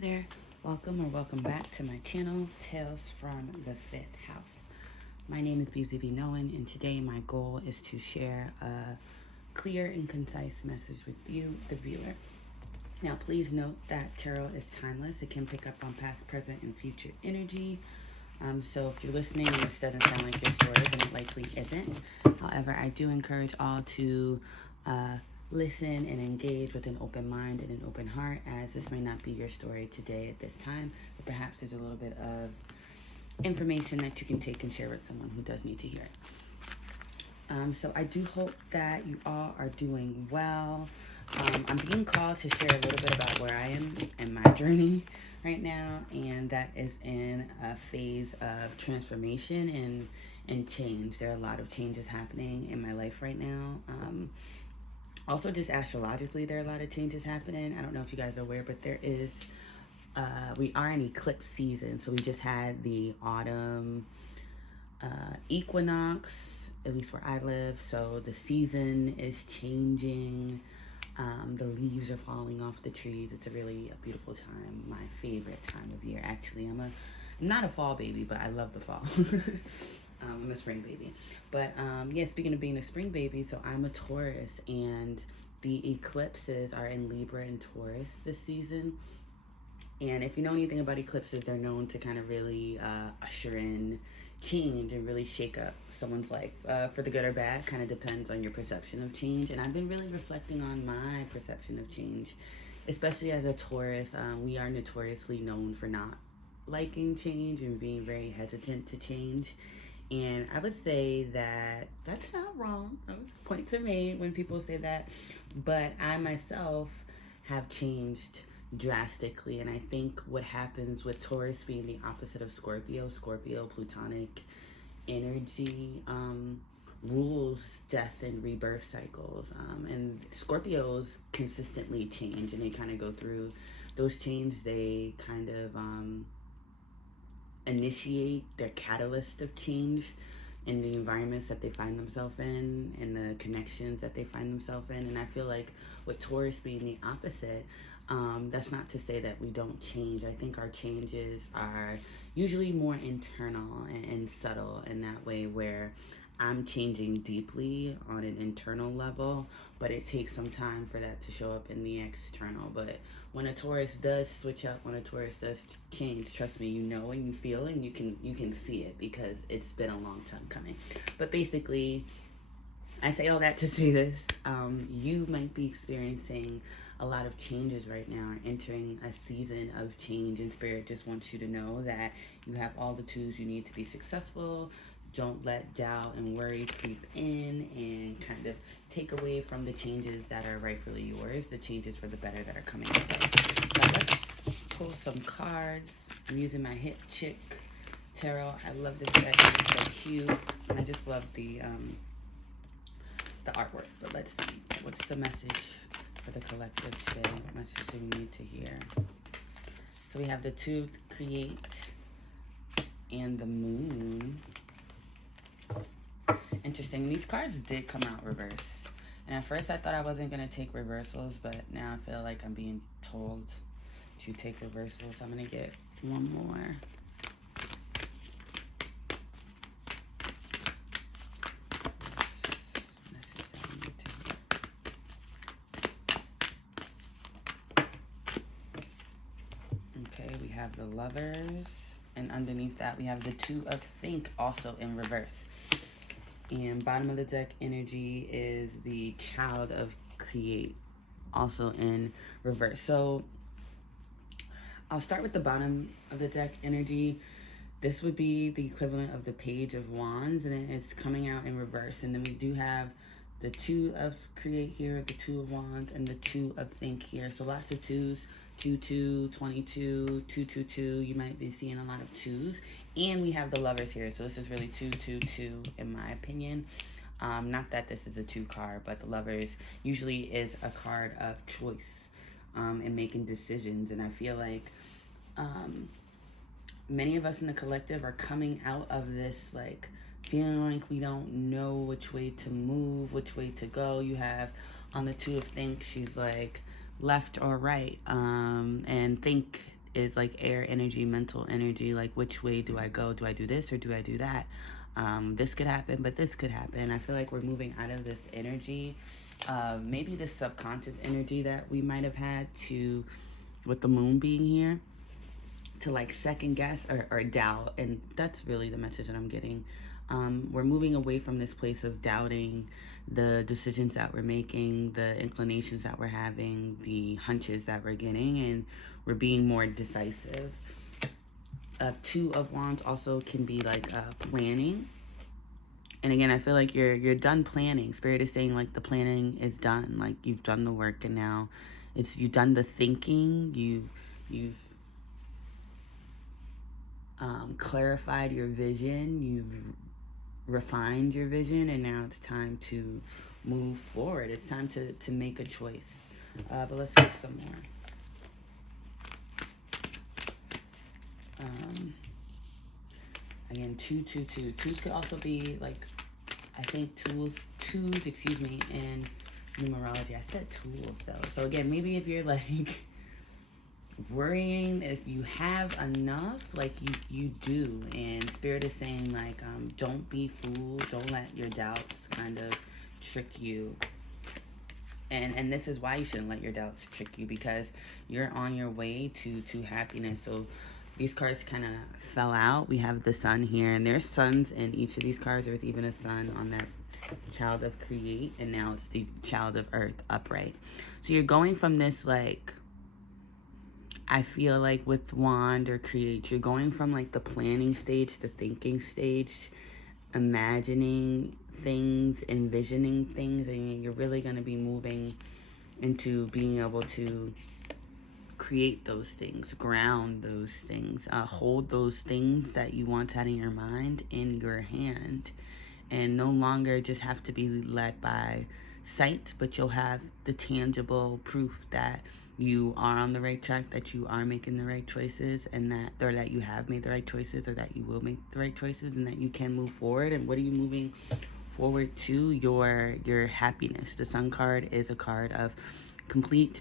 Hi there, welcome back to my channel, Tales from the Fifth House. My name is Beezy B. Noen, and today my goal is to share a clear and concise message with you, the viewer. Now, please note that tarot is timeless. It can pick up on past, present, and future energy. So if you're listening and this doesn't sound like your story, then it likely isn't. However, I do encourage all to listen and engage with an open mind and an open heart, as this may not be your story today at this time, but perhaps there's a little bit of information that you can take and share with someone who does need to hear it. So I do hope that you all are doing well. I'm being called to share a little bit about where I am in my journey right now, and that is in a phase of transformation and change. There are a lot of changes happening in my life right now. Also, just astrologically, there are a lot of changes happening. I don't know if you guys are aware, but there is, we are in eclipse season. So we just had the autumn equinox, at least where I live. So the season is changing. The leaves are falling off the trees. It's a really beautiful time. My favorite time of year, actually. I'm not a fall baby, but I love the fall. I'm a spring baby. But yeah, speaking of being a spring baby, so I'm a Taurus, and the eclipses are in Libra and Taurus this season. And if you know anything about eclipses, they're known to kind of really usher in change and really shake up someone's life for the good or bad. Kind of depends on your perception of change. And I've been really reflecting on my perception of change, especially as a Taurus. We are notoriously known for not liking change and being very hesitant to change. And I would say that that's not wrong. Those points are made when people say that. But I myself have changed drastically. And I think what happens with Taurus being the opposite of Scorpio, Plutonic energy, rules death and rebirth cycles. And Scorpios consistently change, and they kind of go through those changes. They kind of initiate their catalyst of change in the environments that they find themselves in and the connections that they find themselves in. And I feel like with Taurus being the opposite, that's not to say that we don't change. I think our changes are usually more internal and subtle in that way, where I'm changing deeply on an internal level, but it takes some time for that to show up in the external. But when a Taurus does switch up, when a Taurus does change, trust me, you know and you feel and you can see it, because it's been a long time coming. But basically, I say all that to say this. You might be experiencing a lot of changes right now, or entering a season of change, and Spirit just wants you to know that you have all the tools you need to be successful. Don't let doubt and worry creep in and kind of take away from the changes that are rightfully yours, the changes for the better that are coming your way. Now let's pull some cards. I'm using my Hip Chick Tarot. I love this deck. It's so cute. I just love the artwork. But let's see. What's the message for the collective today? What message do we need to hear? So we have the Two, Create, and the Moon. Interesting. These cards did come out reverse. And at first I thought I wasn't going to take reversals, but now I feel like I'm being told to take reversals. I'm going to get one more. Okay, we have the Lovers, and underneath that we have the Two of Think, also in reverse. And bottom of the deck energy is the Child of Create, also in reverse. So I'll start with the bottom of the deck energy. This would be the equivalent of the Page of Wands, and it's coming out in reverse. And then we do have the Two of Create here, the Two of Wands, and the Two of Think here. So lots of twos. 22, 22, 222. You might be seeing a lot of twos. And we have the Lovers here. So this is really 222 in my opinion. Not that this is a 2 card, but the Lovers usually is a card of choice and making decisions. And I feel like many of us in the collective are coming out of this like feeling like we don't know which way to move, which way to go. You have on the Two of Think, she's like left or right, and think is like air energy, mental energy. Like, which way do I go? Do I do this or do I do that? This could happen, but this could happen. I feel like we're moving out of this energy, maybe this subconscious energy that we might have had to, with the moon being here, to like second guess or doubt. And that's really the message that I'm getting. We're moving away from this place of doubting the decisions that we're making, the inclinations that we're having, the hunches that we're getting, and we're being more decisive. Two of Wands also can be like planning. And again, I feel like you're done planning. Spirit is saying like the planning is done. Like you've done the work, and now you've done the thinking. You've clarified your vision. You've refined your vision, and now it's time to move forward. It's time to make a choice. But let's get some more. Again, 2, 2, 2. Twos could also be like, I think twos, excuse me, in numerology. I said tools though. So again, maybe if you're like worrying if you have enough, like you do, and Spirit is saying like, don't be fooled. Don't let your doubts kind of trick you. And this is why you shouldn't let your doubts trick you, because you're on your way to happiness. So these cards kind of fell out. We have the sun here, and there's suns in each of these cards. There's even a sun on that child of create, and now it's the child of earth upright. So you're going from this, like, I feel like with wand or create, you're going from like the planning stage, the thinking stage, imagining things, envisioning things, and you're really going to be moving into being able to create those things, ground those things, hold those things that you want out in your mind in your hand, and no longer just have to be led by sight, but you'll have the tangible proof that you are on the right track, that you are making the right choices, and that you have made the right choices, or that you will make the right choices, and that you can move forward. And what are you moving forward to? Your happiness. The Sun card is a card of complete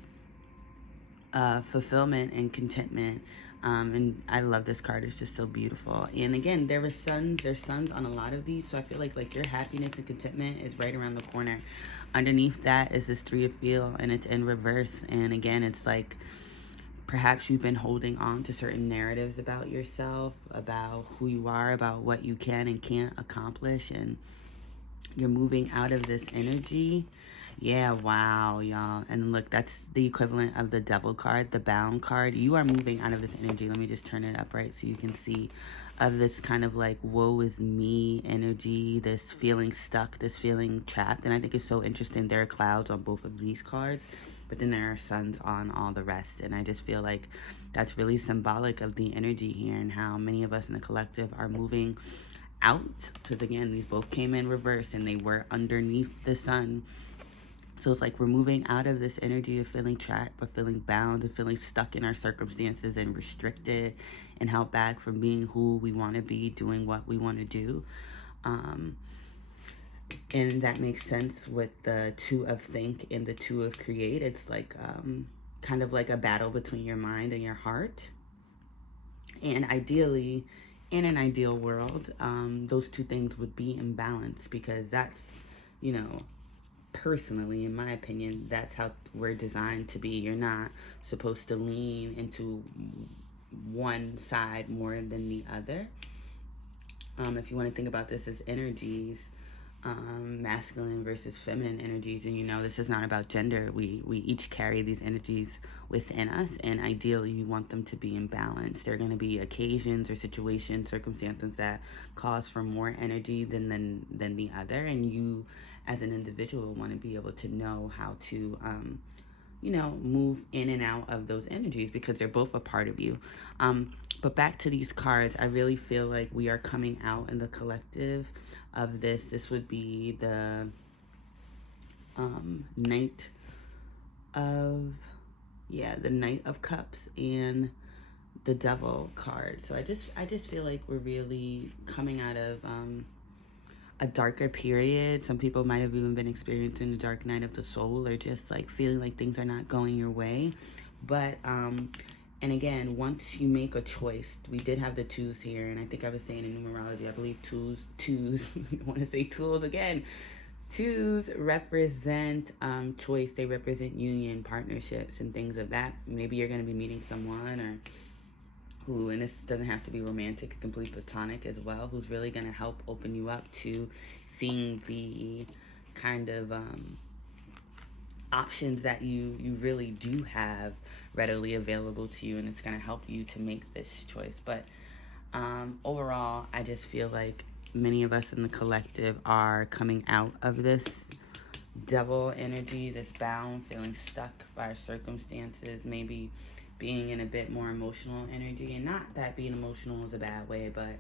fulfillment and contentment, and I love this card. It's just so beautiful. And again, there's suns on a lot of these, so I feel like your happiness and contentment is right around the corner. Underneath that is this Three of Feel, and it's in reverse. And again, it's like perhaps you've been holding on to certain narratives about yourself, about who you are, about what you can and can't accomplish, and you're moving out of this energy. Yeah, wow, y'all. And look, that's the equivalent of the Devil card, the Bound card. You are moving out of this energy. Let me just turn it up right so you can see, of this kind of like woe is me energy, this feeling stuck, this feeling trapped. And I think it's so interesting. There are clouds on both of these cards, but then there are suns on all the rest. And I just feel like that's really symbolic of the energy here, and how many of us in the collective are moving out. Because again, these both came in reverse, and they were underneath the sun. So it's like we're moving out of this energy of feeling trapped, or feeling bound, and feeling stuck in our circumstances and restricted and held back from being who we want to be, doing what we want to do. And that makes sense with the Two of Think and the Two of Create. It's like kind of like a battle between your mind and your heart. And ideally, in an ideal world, those two things would be in balance, because that's, you know, personally, in my opinion, that's how we're designed to be. You're not supposed to lean into one side more than the other. If you want to think about this as energies, masculine versus feminine energies, and you know, this is not about gender. We each carry these energies within us, and ideally you want them to be in balance. There are going to be occasions or situations, circumstances that cause for more energy than the other, and you as an individual want to be able to know how to you know, move in and out of those energies, because they're both a part of you. But back to these cards, I really feel like we are coming out in the collective of this. This would be the Knight of, the Knight of Cups and the Devil card. So I just feel like we're really coming out of a darker period. Some people might have even been experiencing the dark night of the soul, or just like feeling like things are not going your way. But And again, once you make a choice, we did have the twos here, and I think I was saying in numerology, I believe twos, I want to say tools again. Twos represent choice. They represent union, partnerships, and things of that. Maybe you're going to be meeting someone or who, and this doesn't have to be romantic, it can be platonic as well, who's really going to help open you up to seeing the kind of options that you really do have readily available to you, and it's going to help you to make this choice. But overall, I just feel like many of us in the collective are coming out of this devil energy, this bound, feeling stuck by our circumstances, maybe being in a bit more emotional energy. And not that being emotional is a bad way, but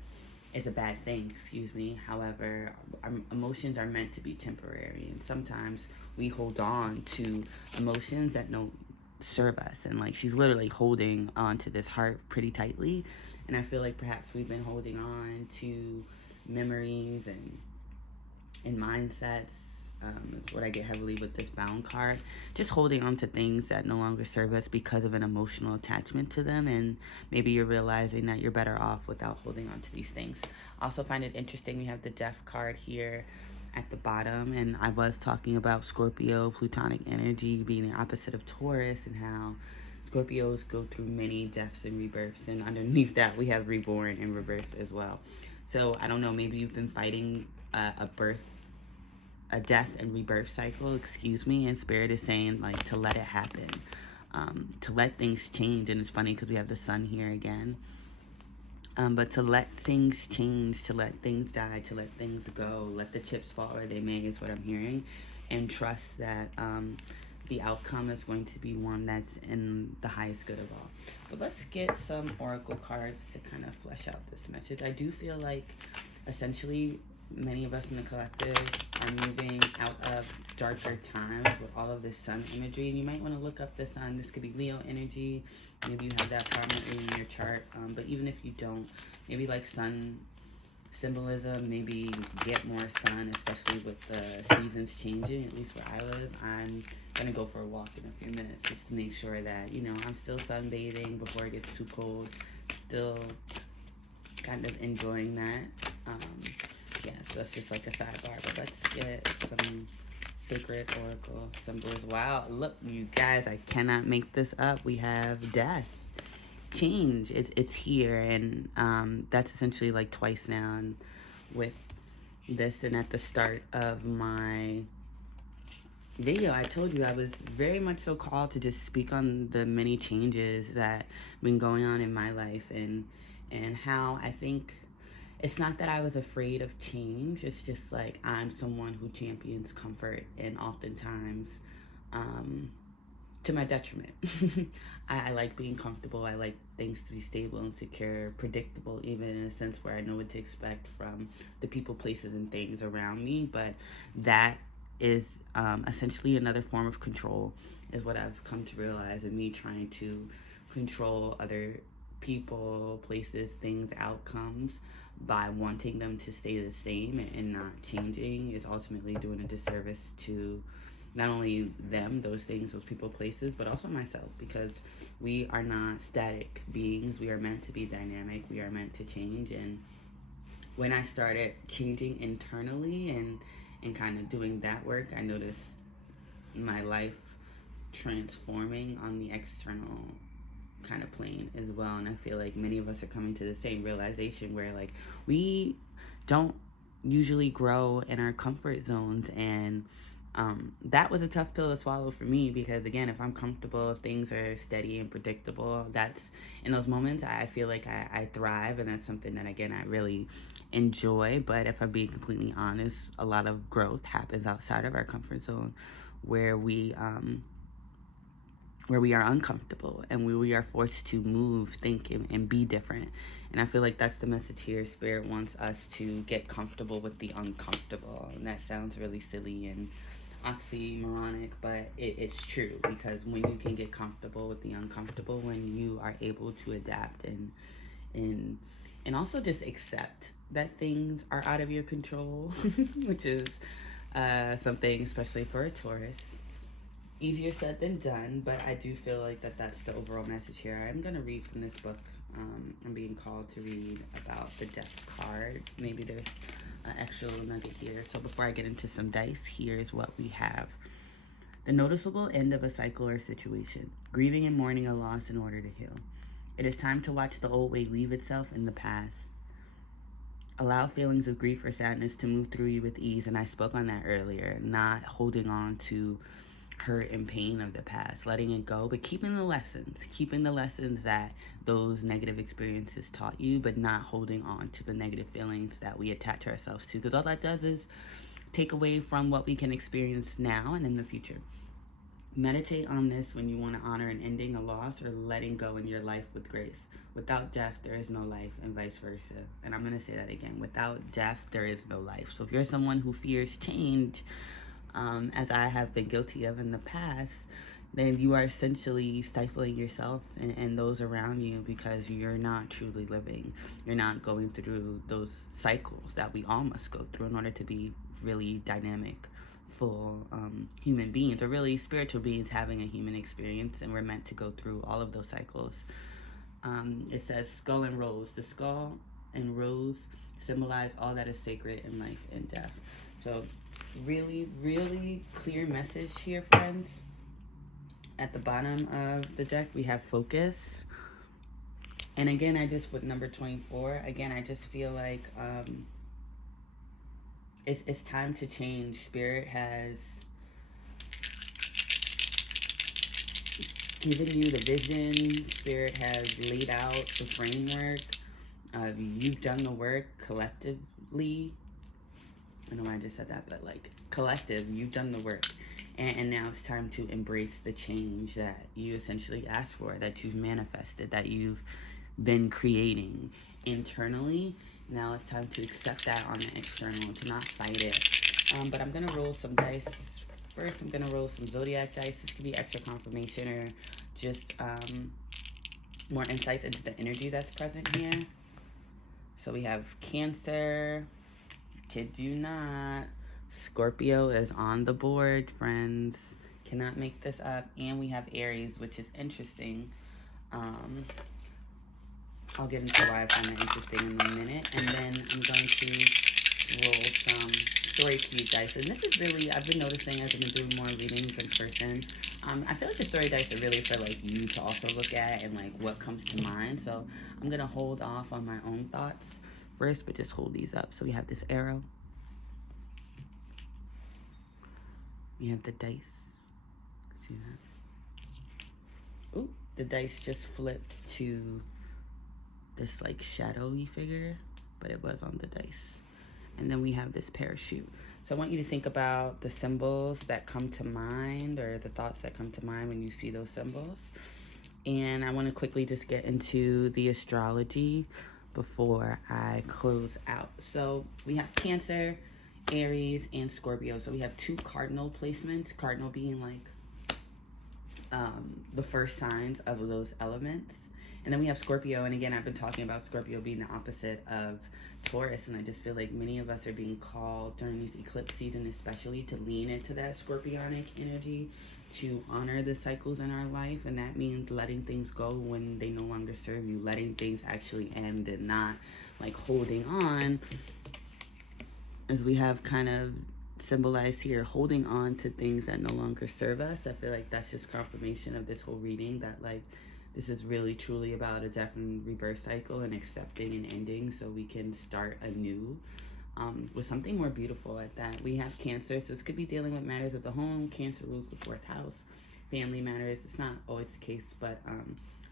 it's a bad thing, excuse me. However, our emotions are meant to be temporary, and sometimes we hold on to emotions that don't serve us. And like, she's literally holding on to this heart pretty tightly, and I feel like perhaps we've been holding on to memories and mindsets. It's what I get heavily with this bound card. Just holding on to things that no longer serve us because of an emotional attachment to them, and maybe you're realizing that you're better off without holding on to these things. I also find it interesting, we have the Death card here at the bottom, and I was talking about Scorpio, Plutonic energy being the opposite of Taurus, and how Scorpios go through many deaths and rebirths, and underneath that we have reborn and reverse as well. So I don't know, maybe you've been fighting a death and rebirth cycle, excuse me, and Spirit is saying like to let it happen, to let things change. And it's funny because we have the sun here again, but to let things change, to let things die, to let things go, let the chips fall where they may is what I'm hearing, and trust that the outcome is going to be one that's in the highest good of all. But let's get some oracle cards to kind of flesh out this message. I do feel like essentially many of us in the collective are moving out of darker times with all of this sun imagery, and you might want to look up the sun. This could be Leo energy. Maybe you have that prominently in your chart, but even if you don't, maybe like sun symbolism, maybe get more sun, especially with the seasons changing. At least where I live, I'm gonna go for a walk in a few minutes just to make sure that, you know, I'm still sunbathing before it gets too cold, still kind of enjoying that. Yeah, so that's just like a sidebar, but let's get some sacred oracle symbols. Wow, look, you guys, I cannot make this up. We have death, change. It's here, and that's essentially like twice now. And with this, and at the start of my video, I told you I was very much so called to just speak on the many changes that have been going on in my life, and how I think it's not that I was afraid of change. It's just like I'm someone who champions comfort, and oftentimes to my detriment. I like being comfortable. I like things to be stable and secure, predictable, even in a sense where I know what to expect from the people, places, and things around me. But that is essentially another form of control, is what I've come to realize, and me trying to control other people, places, things, outcomes by wanting them to stay the same and not changing is ultimately doing a disservice to not only them, those things, those people, places, but also myself, because we are not static beings. We are meant to be dynamic. We are meant to change. And when I started changing internally and kind of doing that work, I noticed my life transforming on the external kind of plane as well. And I feel like many of us are coming to the same realization where like we don't usually grow in our comfort zones, and that was a tough pill to swallow for me, because again, if I'm comfortable, if things are steady and predictable, that's in those moments I feel like I thrive, and that's something that again I really enjoy. But if I'm being completely honest, a lot of growth happens outside of our comfort zone, where we are uncomfortable, and we are forced to move, think, and be different. And I feel like that's the message here. Spirit wants us to get comfortable with the uncomfortable. And that sounds really silly and oxymoronic, but it's true, because when you can get comfortable with the uncomfortable, when you are able to adapt and also just accept that things are out of your control, which is something, especially for a Taurus, easier said than done, but I do feel like that's the overall message here. I'm going to read from this book. I'm being called to read about the death card. Maybe there's an extra little nugget here. So before I get into some dice, here's what we have. The noticeable end of a cycle or situation. Grieving and mourning a loss in order to heal. It is time to watch the old way leave itself in the past. Allow feelings of grief or sadness to move through you with ease. And I spoke on that earlier. Not holding on to hurt and pain of the past, letting it go, but keeping the lessons that those negative experiences taught you, but not holding on to the negative feelings that we attach ourselves to, because all that does is take away from what we can experience now and in the future. Meditate on this when you want to honor an ending, a loss, or letting go in your life with grace. Without death, there is no life, and vice versa. And I'm going to say that again. Without death, there is no life. So if you're someone who fears change, as I have been guilty of in the past, then you are essentially stifling yourself and those around you, because you're not truly living. You're not going through those cycles that we all must go through in order to be really dynamic, full human beings, or really spiritual beings having a human experience, and we're meant to go through all of those cycles. It says skull and rose. The skull and rose symbolize all that is sacred in life and death. So really, really clear message here, friends. At the bottom of the deck, we have focus. And again, I just, with number 24, again, I just feel like it's time to change. Spirit has given you the vision. Spirit has laid out the framework. You've done the work collectively. I know I just said that, but like collective, you've done the work. And now it's time to embrace the change that you essentially asked for, that you've manifested, that you've been creating internally. Now it's time to accept that on the external, to not fight it. But I'm going to roll some dice. First, I'm going to roll some zodiac dice. This could be extra confirmation or just more insights into the energy that's present here. So we have Cancer. Kid you not. Scorpio is on the board, friends. Cannot make this up. And we have Aries, which is interesting. I'll get into why I find that interesting in a minute. And then I'm going to roll some story cue dice. And this is really, I've been noticing as I've been doing more readings in person, I feel like the story dice are really for like you to also look at and like what comes to mind. So I'm going to hold off on my own thoughts first, but just hold these up. So we have this arrow. We have the dice. See that? Ooh, the dice just flipped to this like shadowy figure, but it was on the dice. And then we have this parachute. So I want you to think about the symbols that come to mind, or the thoughts that come to mind when you see those symbols. And I want to quickly just get into the astrology before I close out. So we have Cancer, Aries, and Scorpio. So we have two cardinal placements, cardinal being like the first signs of those elements. And then we have Scorpio, and again, I've been talking about Scorpio being the opposite of Taurus, and I just feel like many of us are being called during these eclipse season especially to lean into that scorpionic energy, to honor the cycles in our life. And that means letting things go when they no longer serve you, letting things actually end, and not like holding on, as we have kind of symbolized here, holding on to things that no longer serve us. I feel like that's just confirmation of this whole reading, that like this is really truly about a death and rebirth cycle, and accepting and ending so we can start anew with something more beautiful at that. We have Cancer, so this could be dealing with matters of the home. Cancer rules the 4th house. Family matters. It's not always the case, but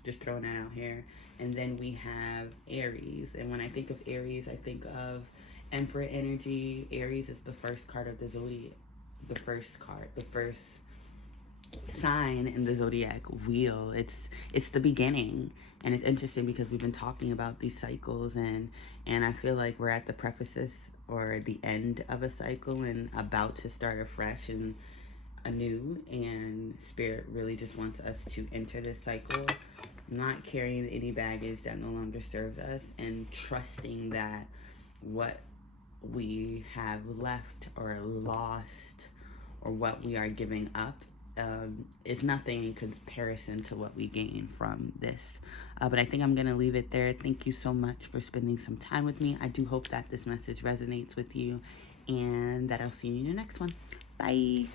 just throwing that out here. And then we have Aries, and when I think of Aries, I think of Emperor energy. Aries is the first card of the zodiac, the first sign in the zodiac wheel. It's the beginning. And it's interesting because we've been talking about these cycles, and I feel like we're at the prefaces or the end of a cycle and about to start afresh and anew. And Spirit really just wants us to enter this cycle not carrying any baggage that no longer serves us, and trusting that what we have left or lost, or what we are giving up, is nothing in comparison to what we gain from this. But I think I'm going to leave it there. Thank you so much for spending some time with me. I do hope that this message resonates with you and that I'll see you in the next one. Bye.